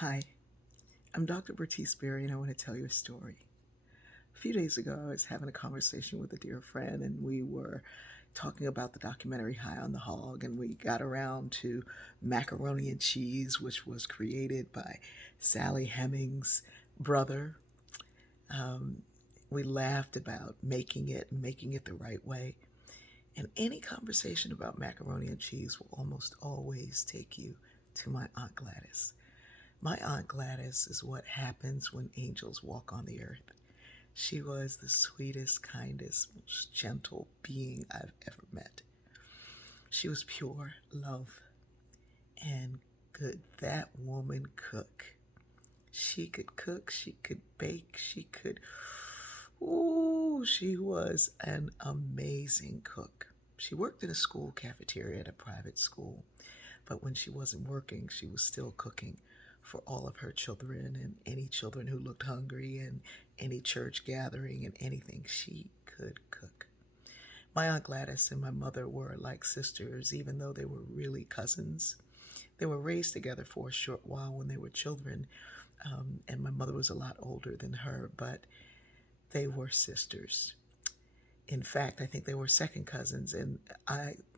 Hi, I'm Dr. Bertice Berry, and I want to tell you a story. A few days ago, I was having a conversation with a dear friend, and we were talking about the documentary High on the Hog, and we got around to Macaroni and Cheese, which was created by Sally Hemings' brother. Um, we laughed about making it and making it the right way. And any conversation about macaroni and cheese will almost always take you to my Aunt Gladys. My Aunt Gladys is what happens when angels walk on the earth. She was the sweetest, kindest, most gentle being I've ever met. She was pure love and could that woman cook? She could cook, she could bake, she could. Ooh, she was an amazing cook. She worked in a school cafeteria at a private school, but when she wasn't working, she was still cooking for all of her children and any children who looked hungry and any church gathering and anything. She could cook. My Aunt Gladys and my mother were like sisters, even though they were really cousins. They were raised together for a short while when they were children, and my mother was a lot older than her, but they were sisters. In fact, I think they were second cousins, and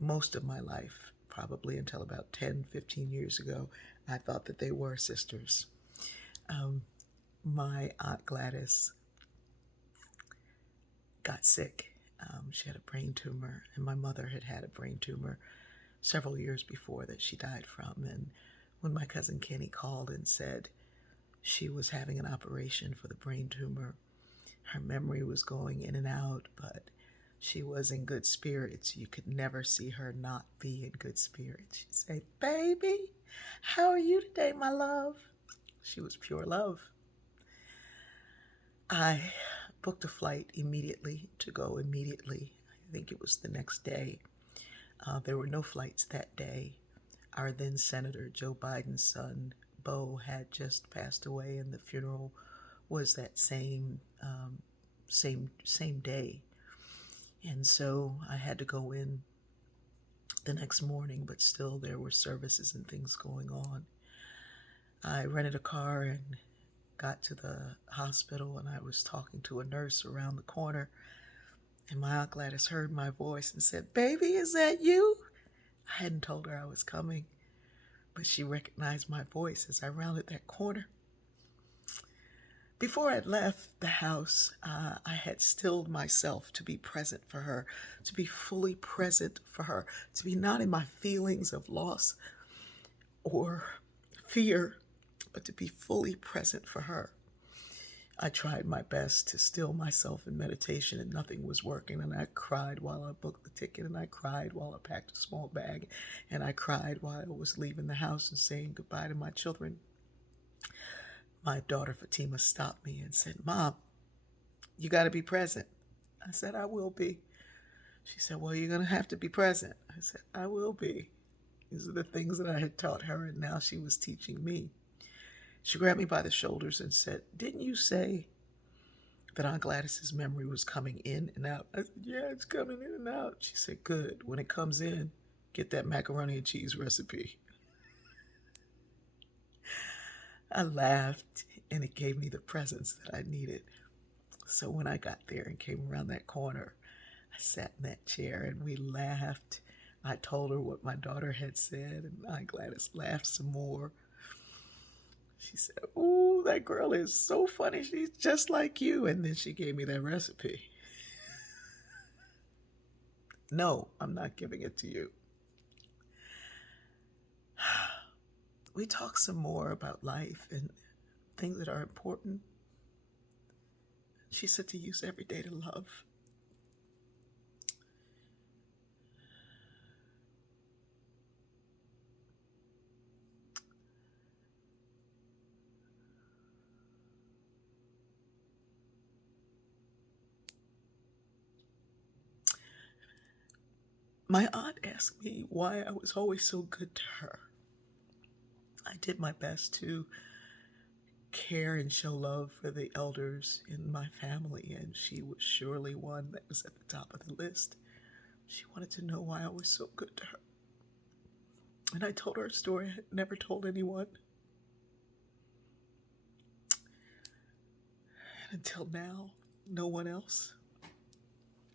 most of my life, probably until about 10, 15 years ago, I thought that they were sisters. Um, my Aunt Gladys got sick. She had a brain tumor, and my mother had had a brain tumor several years before that she died from. And when my cousin Kenny called and said she was having an operation for the brain tumor, her memory was going in and out, but she was in good spirits. You could never see her not be in good spirits. She'd say, "Baby, how are you today, my love?" She was pure love. I booked a flight immediately to go immediately. I think it was the next day. There were no flights that day. Our then Senator Joe Biden's son, Bo, had just passed away, and the funeral was that same day. And so I had to go in the next morning, but still there were services and things going on. I rented a car and got to the hospital, and I was talking to a nurse around the corner, and my Aunt Gladys heard my voice and said, "Baby, is that you?" I hadn't told her I was coming, but she recognized my voice as I rounded that corner. Before I left the house, I had stilled myself to be present for her, to be fully present for her, to be not in my feelings of loss or fear, but to be fully present for her. I tried my best to still myself in meditation, and nothing was working. And I cried while I booked the ticket, and I cried while I packed a small bag, and I cried while I was leaving the house and saying goodbye to my children. My daughter Fatima stopped me and said, "Mom, you got to be present." I said, "I will be." She said, "Well, you're going to have to be present." I said, "I will be." These are the things that I had taught her, and now she was teaching me. She grabbed me by the shoulders and said, "Didn't you say that Aunt Gladys's memory was coming in and out?" I said, "Yeah, it's coming in and out." She said, "Good. When it comes in, get that macaroni and cheese recipe." I laughed, and it gave me the presence that I needed. So when I got there and came around that corner, I sat in that chair and we laughed. I told her what my daughter had said, and Aunt Gladys laughed some more. She said, "Ooh, that girl is so funny. She's just like you." And then she gave me that recipe. No, I'm not giving it to you. We talk some more about life and things that are important. She said to use every day to love. My aunt asked me why I was always so good to her. I did my best to care and show love for the elders in my family, and she was surely one that was at the top of the list. She wanted to know why I was so good to her. And I told her a story I had never told anyone. And until now, no one else.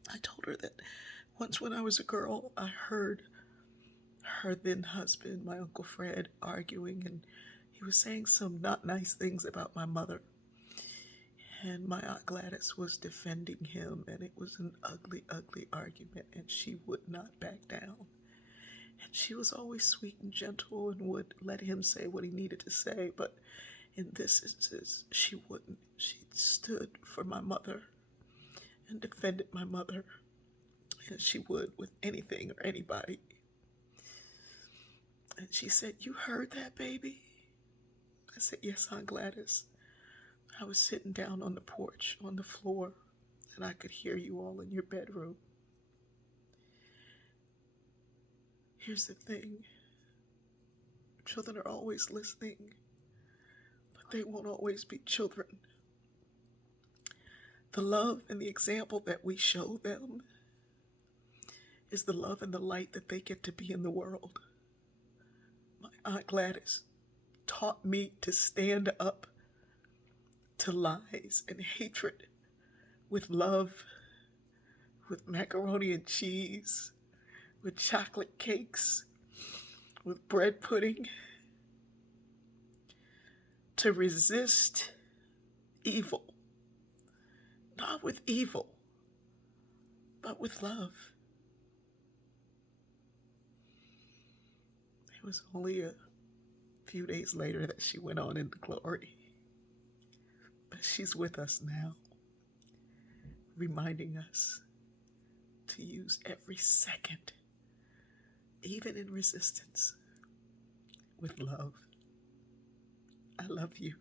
I told her that once when I was a girl, I heard her then husband, my Uncle Fred, arguing, and he was saying some not nice things about my mother. And my Aunt Gladys was defending him, and it was an ugly, ugly argument, and she would not back down. And she was always sweet and gentle and would let him say what he needed to say, but in this instance, she wouldn't. She stood for my mother and defended my mother, and she would with anything or anybody. And she said, "You heard that, baby?" I said, "Yes, Aunt Gladys. I was sitting down on the porch, on the floor, and I could hear you all in your bedroom." Here's the thing. Children are always listening, but they won't always be children. The love and the example that we show them is the love and the light that they get to be in the world. My Aunt Gladys taught me to stand up to lies and hatred with love, with macaroni and cheese, with chocolate cakes, with bread pudding, to resist evil, not with evil, but with love. It was only a few days later that she went on into glory. But she's with us now, reminding us to use every second, even in resistance, with love. I love you.